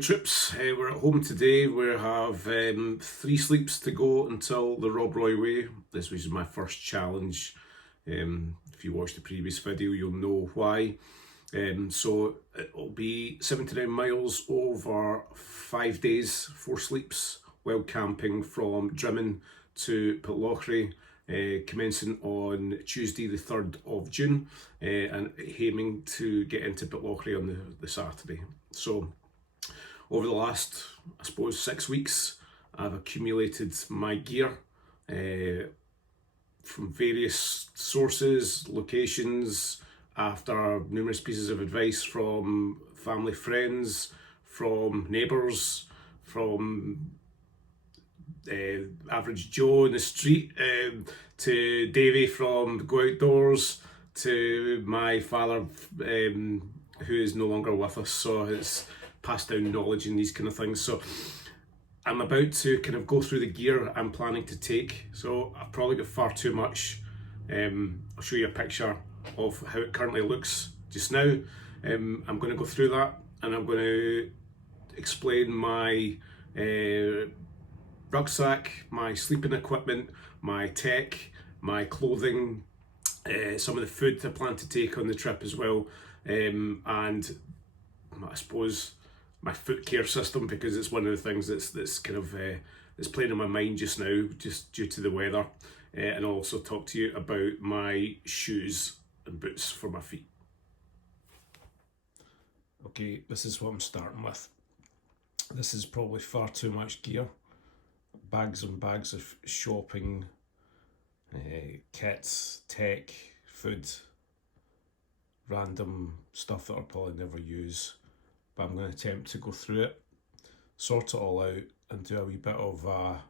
troops, we're at home today. We have 3 sleeps to go until the Rob Roy way. This was my first challenge. If you watched the previous video, you'll know why. So it'll be 79 miles over 5 days, 4 sleeps, while camping from Drimmen to Pitlochry, commencing on Tuesday the 3rd of June, and aiming to get into Pitlochry on the Saturday. So over the last, I suppose, 6 weeks, I've accumulated my gear from various sources, locations, after numerous pieces of advice from family, friends, from neighbours, from average Joe in the street, to Davey from Go Outdoors, to my father, who is no longer with us. So it's passed down knowledge and these kind of things. So I'm about to kind of go through the gear I'm planning to take. So I've probably got far too much. I'll show you a picture of how it currently looks just now. I'm going to go through that, and I'm going to explain my rucksack, my sleeping equipment, my tech, my clothing, some of the food I plan to take on the trip as well, and I suppose my foot care system, because it's one of the things that's kind of that's playing on my mind just now, just due to the weather. And I'll also talk to you about my shoes and boots for my feet. Okay, this is what I'm starting with. This is probably far too much gear. Bags and bags of shopping, kits, tech, food, random stuff that I'll probably never use. But I'm going to attempt to go through it, sort it all out, and do a wee bit of a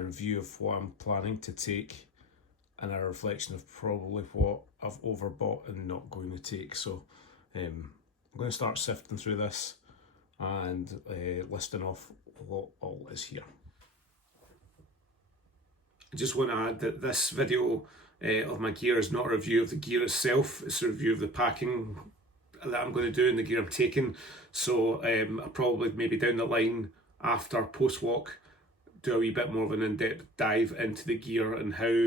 review of what I'm planning to take, and a reflection of probably what I've overbought and not going to take. So I'm going to start sifting through this and listing off what all is here. I just want to add that this video of my gear is not a review of the gear itself, it's a review of the packing that I'm going to do and the gear I'm taking. So I'll probably maybe down the line after post-walk do a wee bit more of an in-depth dive into the gear and how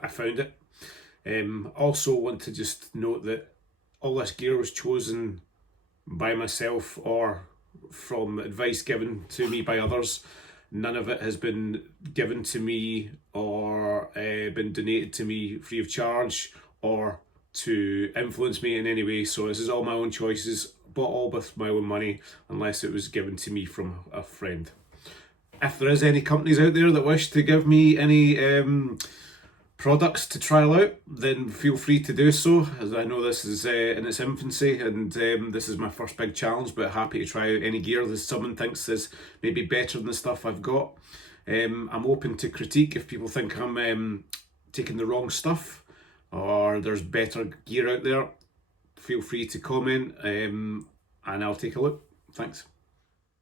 I found it. Also want to just note that all this gear was chosen by myself or from advice given to me by others. None of it has been given to me or been donated to me free of charge or to influence me in any way. So this is all my own choices, bought all with my own money, unless it was given to me from a friend. If there is any companies out there that wish to give me any products to trial out, then feel free to do so, as I know this is in its infancy, and this is my first big challenge, but happy to try out any gear that someone thinks is maybe better than the stuff I've got. I'm open to critique if people think I'm taking the wrong stuff or there's better gear out there. Feel free to comment, and I'll take a look. Thanks.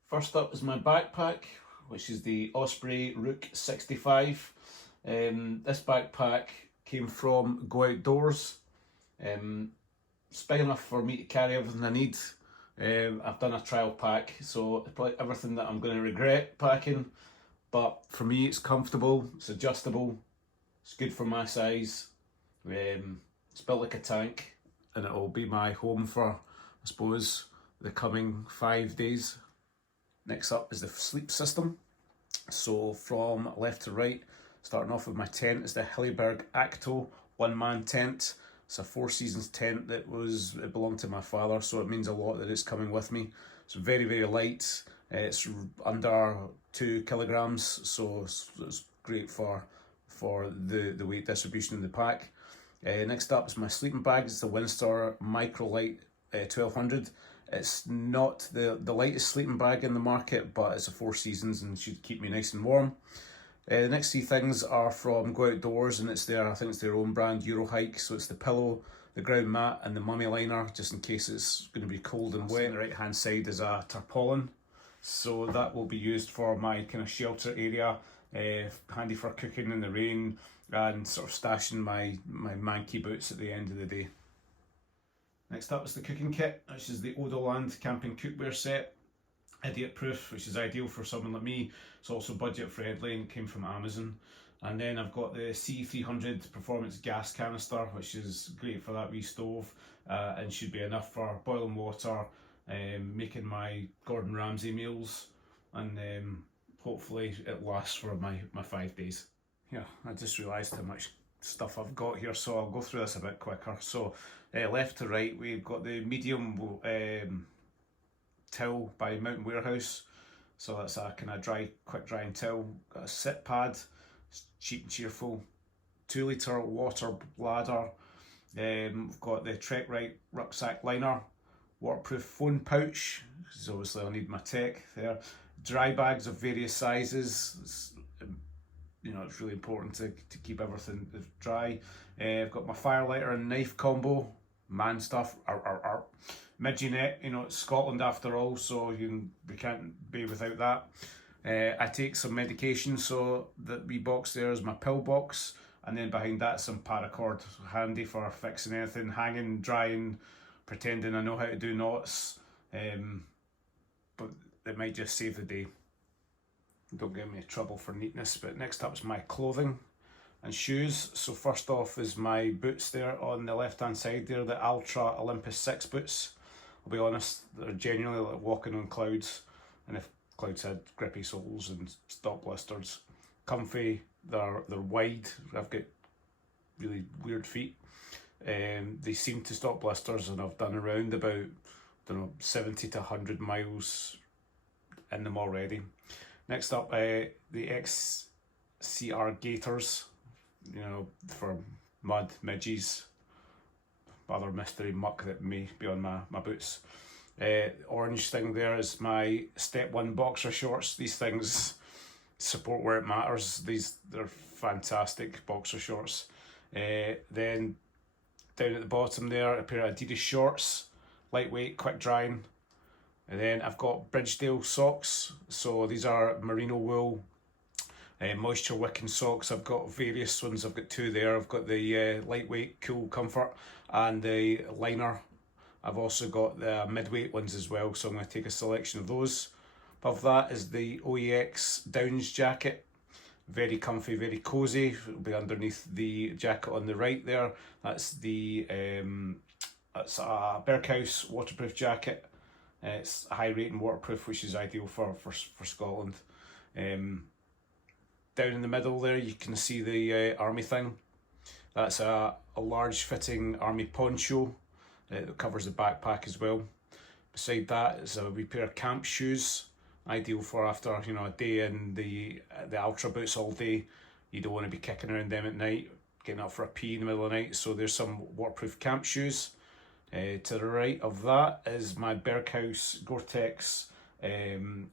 First up is my backpack, which is the Osprey Rook 65. This backpack came from Go Outdoors. It's big enough for me to carry everything I need. I've done a trial pack, so probably everything that I'm going to regret packing, but for me it's comfortable, it's adjustable, it's good for my size. It's built like a tank, and it will be my home for, I suppose, the coming 5 days. Next up is the sleep system. So from left to right, starting off with my tent, is the Hilleberg Acto one-man tent. It's a 4 seasons tent it belonged to my father, so it means a lot that it's coming with me. It's very, very light. It's under 2 kilograms, so it's great for the weight distribution in the pack. Next up is my sleeping bag. It's the Windsor Microlight 1200. It's not the lightest sleeping bag in the market, but it's a 4 seasons and should keep me nice and warm. The next 3 things are from Go Outdoors, and I think it's their own brand, Eurohike. So it's the pillow, the ground mat, and the mummy liner, just in case it's going to be cold and wet. On the right hand side is a tarpaulin, so that will be used for my kind of shelter area, handy for cooking in the rain and sort of stashing my manky boots at the end of the day. Next up is the cooking kit, which is the Odoland camping cookware set. idiot proof, which is ideal for someone like me. It's also budget friendly and came from Amazon. And then I've got the C300 performance gas canister, which is great for that wee stove, and should be enough for boiling water, making my Gordon Ramsay meals, and hopefully it lasts for my 5 days. Yeah, I just realised how much stuff I've got here, so I'll go through this a bit quicker. So left to right, we've got the medium till by Mountain Warehouse, so that's a kind of quick drying till. Got a sit pad, it's cheap and cheerful. 2 litre water bladder. We've got the Trek Right rucksack liner, waterproof phone pouch, because obviously I'll need my tech there. Dry bags of various sizes. It's really important to keep everything dry. I've got my firelighter and knife combo, man stuff. Midgie net, it's Scotland after all, so we can't be without that. I take some medication, so the wee box there is my pill box, and then behind that some paracord, handy for fixing anything, hanging, drying, pretending I know how to do knots, but it might just save the day. Don't get me in trouble for neatness. But next up is my clothing and shoes. So first off is my boots there on the left hand side there, the Altra Olympus 6 boots. I'll be honest, they're genuinely like walking on clouds, and if clouds had grippy soles and stop blisters. Comfy, they're wide. I've got really weird feet. They seem to stop blisters, and I've done around about 70 to 100 miles in them already. Next up, the XCR gaiters, for mud, midges, other mystery muck that may be on my boots. Orange thing there is my Step 1 boxer shorts. These things support where it matters. They're fantastic boxer shorts. Then down at the bottom there, a pair of Adidas shorts, lightweight, quick drying. And then I've got Bridgedale socks. So these are merino wool, moisture wicking socks. I've got various ones. I've got 2 there. I've got the lightweight, cool comfort, and the liner. I've also got the midweight ones as well, so I'm going to take a selection of those. Above that is the OEX Downs jacket. Very comfy, very cozy. It'll be underneath the jacket on the right there. That's that's a Berghaus waterproof jacket. It's a high rating waterproof, which is ideal for Scotland. Down in the middle there, you can see the army thing. That's a large fitting army poncho that covers the backpack as well. Beside that is a wee pair of camp shoes, ideal for after a day in the Altra boots all day. You don't want to be kicking around them at night, getting up for a pee in the middle of the night. So there's some waterproof camp shoes. To the right of that is my Berghaus Gore-Tex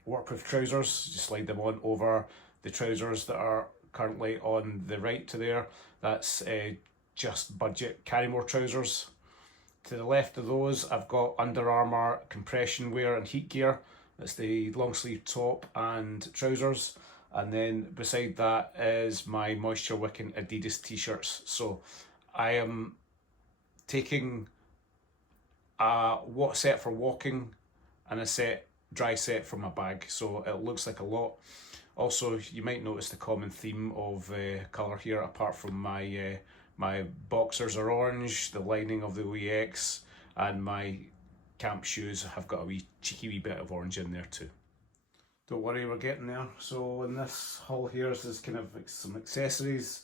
waterproof trousers. Just slide them on over the trousers that are currently on the right to there. That's just budget Carrymore trousers. To the left of those, I've got Under Armour compression wear and heat gear. That's the long sleeve top and trousers. And then beside that is my moisture wicking Adidas t-shirts. So I am taking a set for walking and a dry set for my bag, so it looks like a lot. Also, you might notice the common theme of colour here, apart from my my boxers are orange, the lining of the OEX, and my camp shoes have got a cheeky wee bit of orange in there too. Don't worry, we're getting there. So in this haul here is kind of some accessories.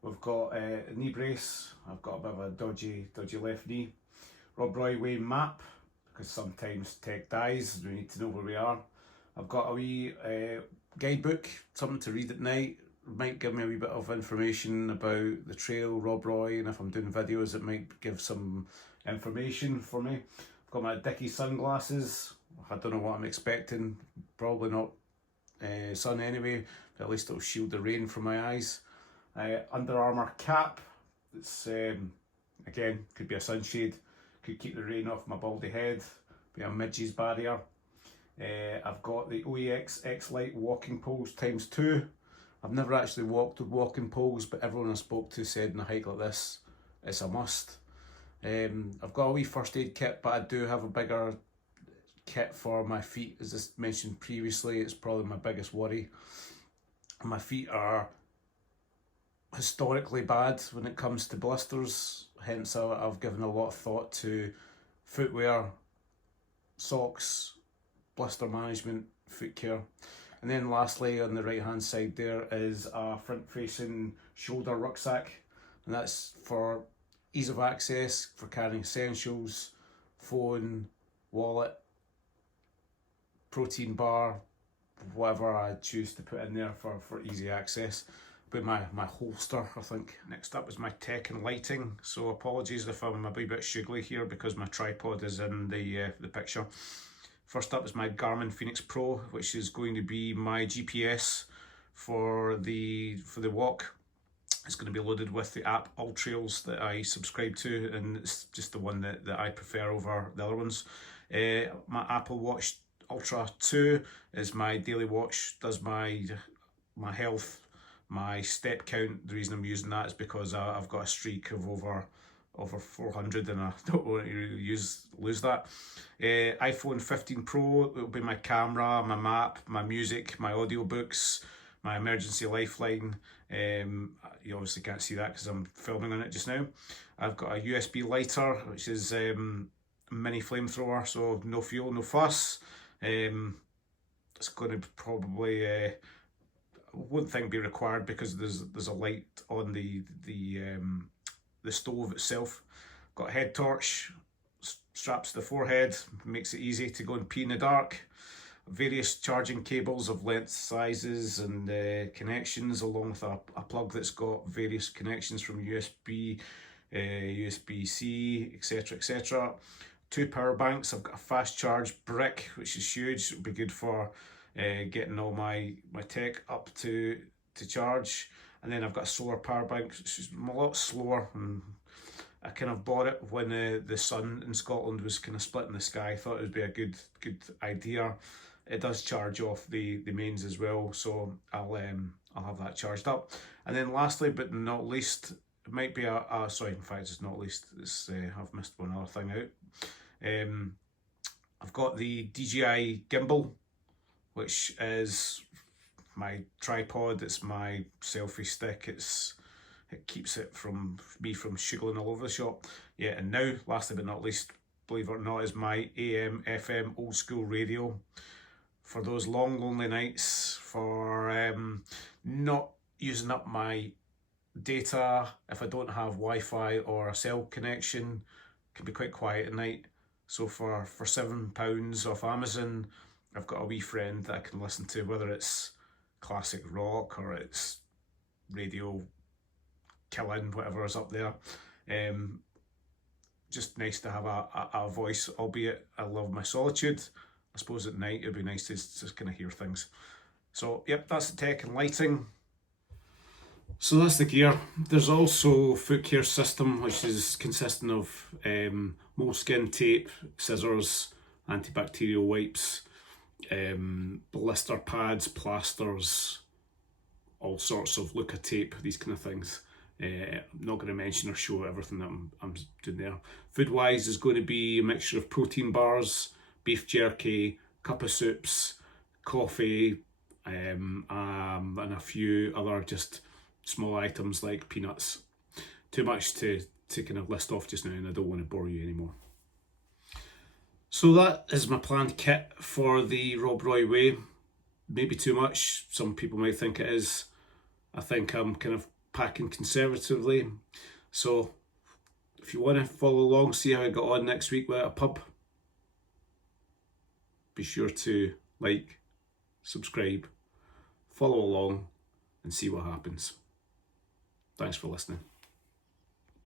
We've got a knee brace. I've got a bit of a dodgy left knee. Rob Roy Way map, because sometimes tech dies, we need to know where we are. I've got a wee guidebook, something to read at night. It might give me a wee bit of information about the trail, Rob Roy, and if I'm doing videos it might give some information for me. I've got my Dickie sunglasses. I don't know what I'm expecting, probably not sun anyway, but at least it'll shield the rain from my eyes. Under Armour cap, it's again, could be a sunshade. Could keep the rain off my baldy head, be a midges barrier. I've got the OEX X-Lite walking poles ×2. I've never actually walked with walking poles, but everyone I spoke to said in a hike like this, it's a must. I've got a wee first aid kit, but I do have a bigger kit for my feet. As I mentioned previously, it's probably my biggest worry. My feet are historically bad when it comes to blisters, hence I've given a lot of thought to footwear, socks, blister management, foot care. And then lastly, on the right hand side there is a front facing shoulder rucksack, and that's for ease of access, for carrying essentials, phone, wallet, protein bar, whatever I choose to put in there for easy access. With my holster, I think. Next up is my tech and lighting. So apologies if I'm a wee bit sugly here because my tripod is in the picture. First up is my Garmin Fenix Pro, which is going to be my GPS for the walk. It's going to be loaded with the app Ultrails that I subscribe to, and it's just the one that I prefer over the other ones. My Apple Watch Ultra 2 is my daily watch, does my health, my step count. The reason I'm using that is because I've got a streak of over 400 and I don't want to lose that. iPhone 15 Pro, it will be my camera, my map, my music, my audiobooks, my emergency lifeline. You obviously can't see that because I'm filming on it just now. I've got a USB lighter, which is mini flamethrower, so no fuel, no fuss. It's going to probably I wouldn't think be required because there's a light on the stove itself. Got a head torch, straps to the forehead, makes it easy to go and pee in the dark. Various charging cables of lengths, sizes and connections, along with a plug that's got various connections from USB, USB-C, etc, etc. 2 power banks. I've got a fast charge brick, which is huge. It'll be good for getting all my tech up to charge. And then I've got a solar power bank, which is a lot slower. And I kind of bought it when the sun in Scotland was kind of split in the sky. I thought it would be a good idea. It does charge off the mains as well, so I'll have that charged up. And then lastly, but not least, it might be sorry, in fact it's not least, it's I've missed one other thing out. I've got the DJI gimbal, which is my tripod. It's my selfie stick. It keeps it from me from shuggling all over the shop. Yeah, and now, lastly but not least, believe it or not, is my AM FM old school radio for those long lonely nights, for not using up my data if I don't have Wi-Fi or a cell connection. It can be quite quiet at night. So for £7 off Amazon, I've got a wee friend that I can listen to, whether it's classic rock or it's radio killing, whatever is up there. Just nice to have a voice, albeit I love my solitude. I suppose at night it'd be nice to just kind of hear things. So yep, that's the tech and lighting. So that's the gear. There's also foot care system, which is consisting of moleskin tape, scissors, antibacterial wipes, blister pads, plasters, all sorts of Luca tape, these kind of things. I'm not going to mention or show everything that I'm doing there. Food wise is going to be a mixture of protein bars, beef jerky, cup of soups, coffee, and a few other just small items like peanuts. Too much to kind of list off just now, and I don't want to bore you anymore. So that is my planned kit for the Rob Roy way. Maybe too much, some people might think it is. I think I'm kind of packing conservatively. So if you want to follow along, see how I got on next week with a pub, be sure to like, subscribe, follow along and see what happens. Thanks for listening.